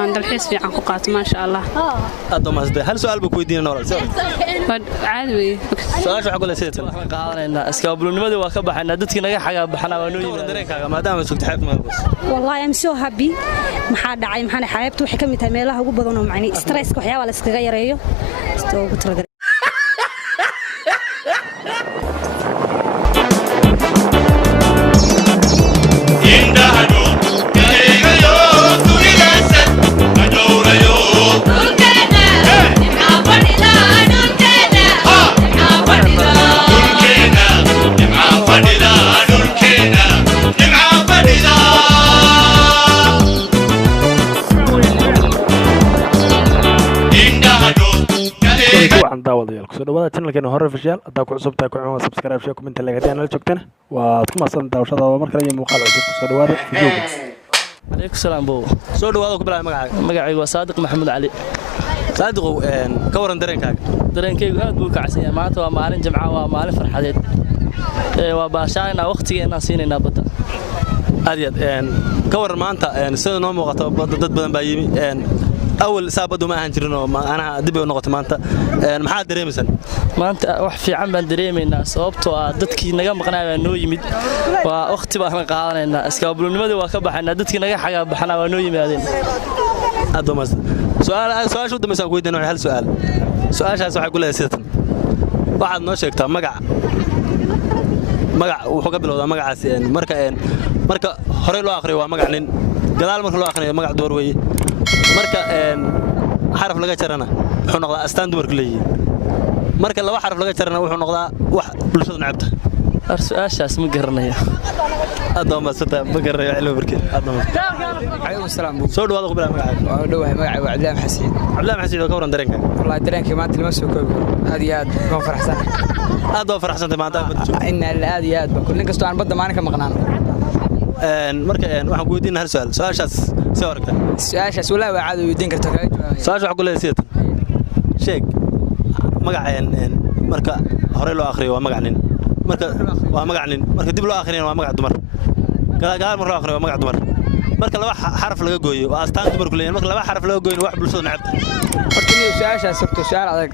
aan dalxiis fiican ku qaato ma sha Allah aad ma asday hal su'aal buu ku weydiinay noolal caadi weey su'aasha waxa kula seetan qaadanayna iskaabulnimadii waa ka baxayna dadkii naga xaga baxana waa noo yimaadeen dareenkaaga maadaama sugta xeebta Maalbos wallahi I'm so happy maxaa dhacay maxaan xeebtu waxay kamid tahay meelaha ugu badan oo macni stress ka waxyaabo la iskaga yareeyo soo ugu talagalay soo dhawaada channelkeena hore official hadaa ku cusub tahay ku cunwa subscribe share comment like hadii aan la joogtana waa ku maasan daawashadaada mar kale iyo muuqaal cusub soo dhawaada videoga alaykum salaam bow soo dhawaada ku bilaabay magacaygu waa Saadiq Maxamed Ali Saadiqow ka waran dareenkaaga aad buu kacsan yahay maanta waa maalin jimca waa maalin farxadeed waa baashaayna waqtigeena siinayna badda aad ka waran maanta sida noo muuqato dad badan baa yimi أول سابد وما هنجرنا أنا دبي ونقطة مانتا ما حد دري مثلا مانتا واحد في عم بندري من الناس صوبته دتك نجا مقنع إنه يمد وأختي بحنا قاعدين الناس قبلوا نمدي وكبح إن دتك نجا حاجة بحنا وإنه يمد هذين هذا مثلا سؤال شو ده مثلا كويد إنه هالسؤال سؤال شو حقول له سيتن واحد نشك تام مقع وحقبله هذا مقع سين مركا هري له آخره ومقعنين قدال مركا له آخره مقع دور وي marka xaraf laga jarana wuxuu noqdaa astaan dumarku leeyahay marka laba xaraf laga jarana wuxuu noqdaa wax bulshada nacabta su'aashaas ma garanayo adama sata ma garanayo cilmi barkeed adama alaykum salaam soo dhawaada ku bilaabay magacaaga waa dhawahay magacaygu Cabdilaahi Xasiin ka waran dareenkaaga wallahi dareenkii maanta lama soo koobi aad iyo aad waan faraxsan aad oo faraxsantay maanta inna aad iyo aad kulli kasto aan badda maalinka maqnaan marka waxaan ku weydiinaa hal su'aal su'aashaas soo aragtaa su'aashaas walaal waa caadi weydiin kartaa kaga jawaabay su'aasha waxa ku leeyahay seetan sheeg magaceen marka hore loo akhriyo waa magac nin marka dib loo akhriyo waa magac dumar gadaal marka loo akhriyo waa magac dumar marka laba xaraf laga gooyo waa astaan dumarku leeyahay marka laba xaraf laga gooyo wax bulshada nacabta horta iyo su'aashaas sabto su'aal adag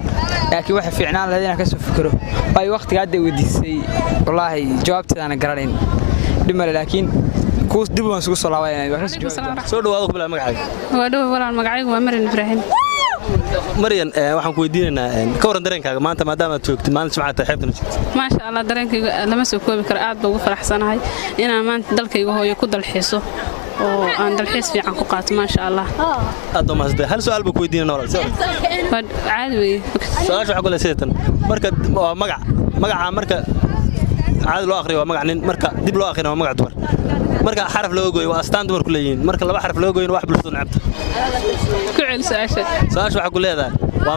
laakiin waxa fiicnaan lahayd inaan ka soo fikiro way waqtiga hadda weydiisay wallahi jawaabteeda aan garanayn dhimale laakiin kuus dib waan sugu soo laabayay soo dhawaado ku bilaabay magacaaga waa dhaw walaan magacaygu waa Marin Ibrahim Marian waxaan ku weydiinaynaa ka waran dareenkaaga maanta maadaama aad joogtid maalin jimcaad tahay xeebtana joogtid ma sha Allah dareenkayga lama soo koobi karo aad baan ugu faraxsanahay inaan maanta dalkayga hooyo ku dalxiiso oo aan dalxiis fiican ku qaato ma sha Allah aad ma asday hal su'aal buu ku weydiinay noolal caadi weey su'aasha waxa kula seetan marka waa magaca marka caadi loo akhriyo waa magac nin marka dib loo akhriyo waa magac dumar marka xaraf loo gooyo waa astaan dumarku leeyihiin marka laba xaraf loo gooyo wax bulshada nacabta ku ceel su'aasha waxa ku leedahay waa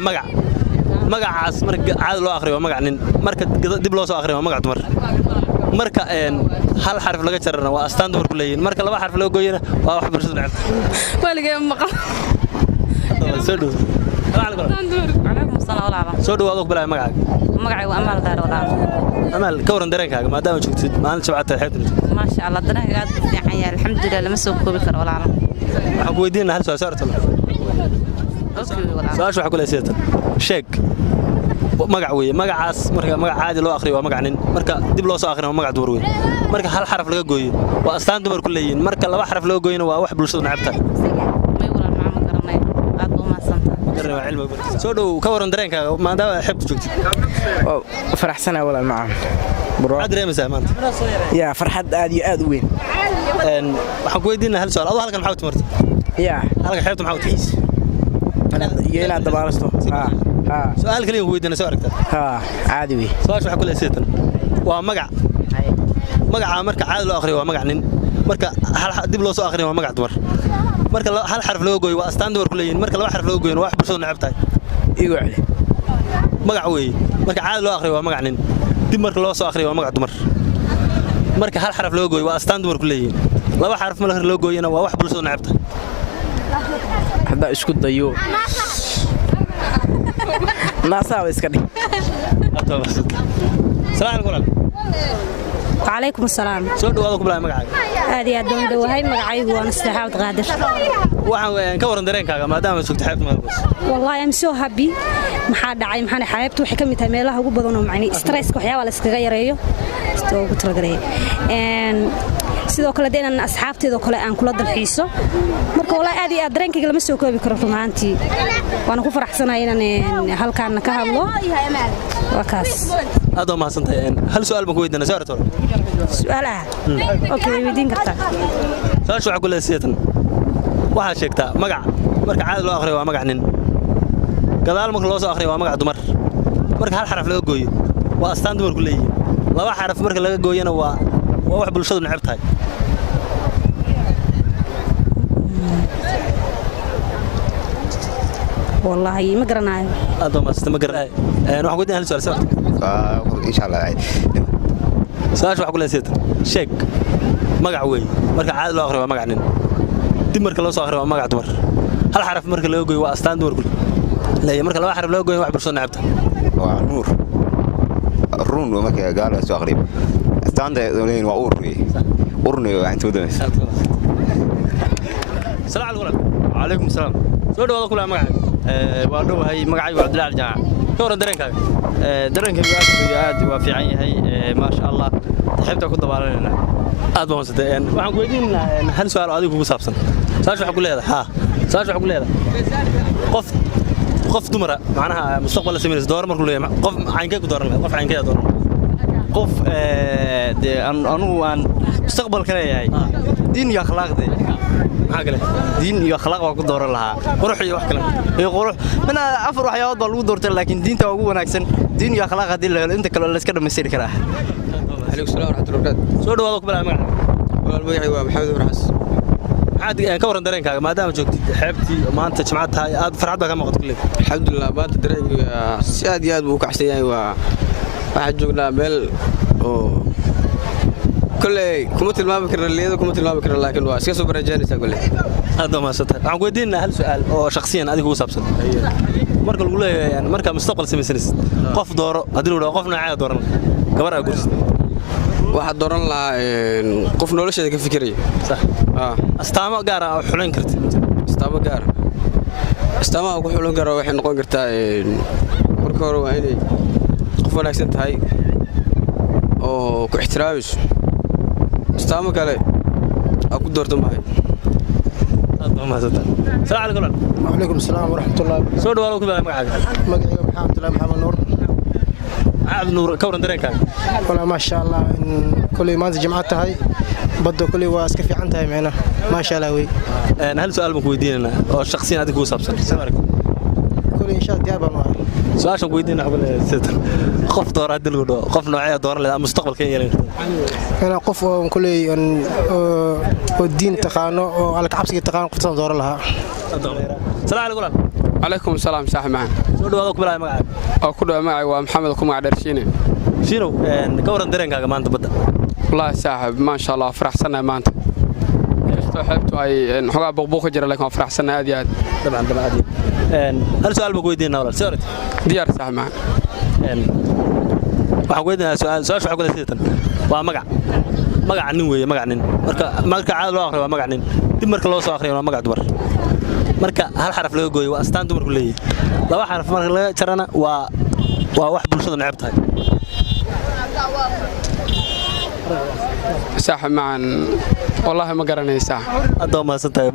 magacaas marka caadi loo akhriyo waa magac nin marka dib loo soo akhriyo waa magac dumar marka hal xaraf laga jarana waa astaan dumarku leeyihiin marka laba xaraf loo gooyana waa wax bulshada nacabta waligay maqal soo dhaw alaykum salaam walaal soo dhawaado ku bilaabay magacaaga magacaygu Amal Daar walaal Amal ka waran dareenkaaga maadaama joogtid maalin jimcaad tahay xeebtana ma sha Allah dareenkaaga aad fiican yahay alxamdulillah lama soo koobi karo walaal waxaan ku weydiinaa hal su'aal saartan su'aasha waxa ku leeyahay sheeg magac weeye magacaas marka magac caadi loo akhriyo waa magac nin marka dib loo soo akhriyo waa magac dumar weeye marka hal xaraf laga gooyo waa astaan dumar ku leeyihiin marka laba xaraf laga gooyana waa wax bulshada nacabta may walaal ma garanay aad u maasantahay soo dhaw ka waran dareenkaaga maadaama xeebta joogtid faraxsana walaal macaan aad dareemaysaa maanta ya farxad aad iyo aad u weyn waxaan ku weydiinaa hal su'aal adoo halkan maxaa u timartay ya halka xeebta maxaa u timartay iyo inaad dabaalasto su'aal kaliya ku weydiinaa soo aragtaa caadi wey su'aasha waxa ku leeyahay seetan waa magaca marka caadi loo akhriyo waa magac nin marka hal dib loo soo akhriyo waa magac dumar marka hal xaraf laga gooyo waa astaan dumar ku leeyihiin marka laba xaraf laga gooyo wax bulshada nacabtahay igu celi magac weeye marka caadi loo akhriyo waa magac nin dib marka loo soo akhriyo waa magac dumar marka hal xaraf laga gooyo waa astaan dumar ku leeyihiin laba xaraf marka loo gooyana waa wax bulshada nacabtahay hadda isku dayo naasaa iska dhig salaam alaykum وعليكم السلام soo dhawaada ku bilaabay magacaaga aad iyo aad baan dhawahay magacaygu waa Nasteexa Cabdi Qaadir waxaan ka waran dareenkaaga maadaama joogto xeebta Maalgoos wallahi I'm so happy maxaa dhacay maxaan xeebtu waxay ka mid tahay meelaha ugu badan oo macni stress waxyaabo la iskaga yareeyo sidoo ugu talagalay sidoo kale deenan asxaabteedo kale aan kula dalxiiso marka wallahi aad iyo aad dareenkayga lama soo koobi karo rumaantii waan ku faraxsanahay inaan halkaan ka hadlo wakaas aad oo mahadsantahay hal su'aal baan ku weydiinaa soo aragto su'aalaha okay weydiin kartaa su'aasha waxa ku leeyahay waxa sheegtaa magac marka caadi loo akhriyo waa magac nin gadaal marka loo soo akhriyo waa magac dumar marka hal xaraf laga gooyo waa astaan dumar ku leeyihiin laba xaraf marka laga gooyana waa wax bulshadu neceb tahay والله ما قرناها هذا ما استمر انا واحد ودي سؤال سؤال ان شاء الله سؤال waxa ku leeyahay sheeg magac weey marka caadi loo akhriyo waa magac nin dib marka loo soo akhriyo waa magac dumar hal xaraf marka laga gooyo waa astaan dumar ku leeyahay marka laba xaraf laga gooyo wax bulshada neceb tahay waa nuur run marka gaal soo akhriyo astaanta waa urne waa inta wadana salaam alaykum calaykum salaam soo dhawaada kula magacaaga waa dhawahay magacaygu Cabdilaahi Jaac ka waran dareenkaaga dareenkaygu aad waa fiican yahay ma sha Allah xeebta ku dabaalanayna aad baan wasatay waxaan ku weydiinayaa hal su'aal adigu kugu saabsan saas waxa ku leedahay saas waxa ku leedahay qof dumara macnaha mustaqbal la sameeyay door markuu leeyahay qof caynkay ku dooran qof caynkay dooran qof anu aan mustaqbalka leeyahay diin iyo akhlaaqda maxaa kale diin iyo akhlaaq waa ku dooran lahaa qurux iyo wax kale iyo qurux mana afar waxyaalood baa lagu doortay laakiin diinta waa ugu wanaagsan diin iyo akhlaaq hadii la helo inta kale la iska dhameystiri karaa عليكم السلام ورحمة الله وبركاته. soo dhawaada ku bilaabay magacaaga والمجيء ومحمد بن حسن. maxaad ka waran dareenkaaga maadaama joogtid xeebtii maanta jimcad tahay aad farxad baa ka muuqato kullee الحمد لله ما تدري سياد ياد بوك عشتي واحد جونا مل كل كمثل ما بكر اللي كمثل ما بكر لكن واسكسو برجاني تقول لي هذا ما صدق waxaan ku weydiinaa hal su'aal oo shakhsiyan adigu u saabsan marka lagu leeyahay marka mustaqbal samaysanaysid qof dooro hadii uu qof nooca dooran gabar aa gursid waxaad dooran lahaa qof nolosheeda ka fikiraya sax astaamo gaar ah oo xulan kartid astaamo gaar astaamaha ku xulan karo waxay noqon kartaa marka hore waa inay qof wanaagsan tahay oo ku ixtiraamayso astaamo kale aa ku doorto maahay السلام عليكم وعليكم السلام ورحمة الله soo dhawaada ku bilaabay magacaaga مقعي محمد الله محمد نور عبد النور ka waran dareenkaaga والله ما شاء الله كل ما أنت جمعت هاي بدو كل واسك في عنتها معنا ما شاء الله وي hal su'aal baan ku weydiinaa oo shakhsiyan adigu u saabsan كل إن شاء الله ديابا معي su'aashan ku weydiinaa qof doora hadii lagu dhaho qof noocee dooran leeyahay mustaqbalka yeelan أنا قف كل والدين تقانو على كعبسي تقانو قفتان دور لها السلام عليكم عليكم السلام صاحب معنا soo dhawaada ku bilaabay magacaaga oo ku dhaw magacay waa maxamed ku magac dheershiine shiinow ka waran dareenkaaga maanta badda والله صاحب ما شاء الله فرحسنا maanta kasto xeebtu ay xogaa buuq jira laakiin فرحسنا aad iyo aad dabcan aad hal su'aal baan ku weydiinaa walaal soo diyaar صاحب معنا waxaan ku weydiinaa su'aal waxa ku leeyahay waa magac nin weeye magac nin marka caadi loo akhriyo waa magac nin dib marka loo soo akhriyo waa magac dumar marka hal xaraf laga gooyo waa astaan dumar ku leeyahay laba xaraf marka laga jarana waa wax bulshada neceb tahay صاحب معنا والله ما قرني صاحب aad ma santahay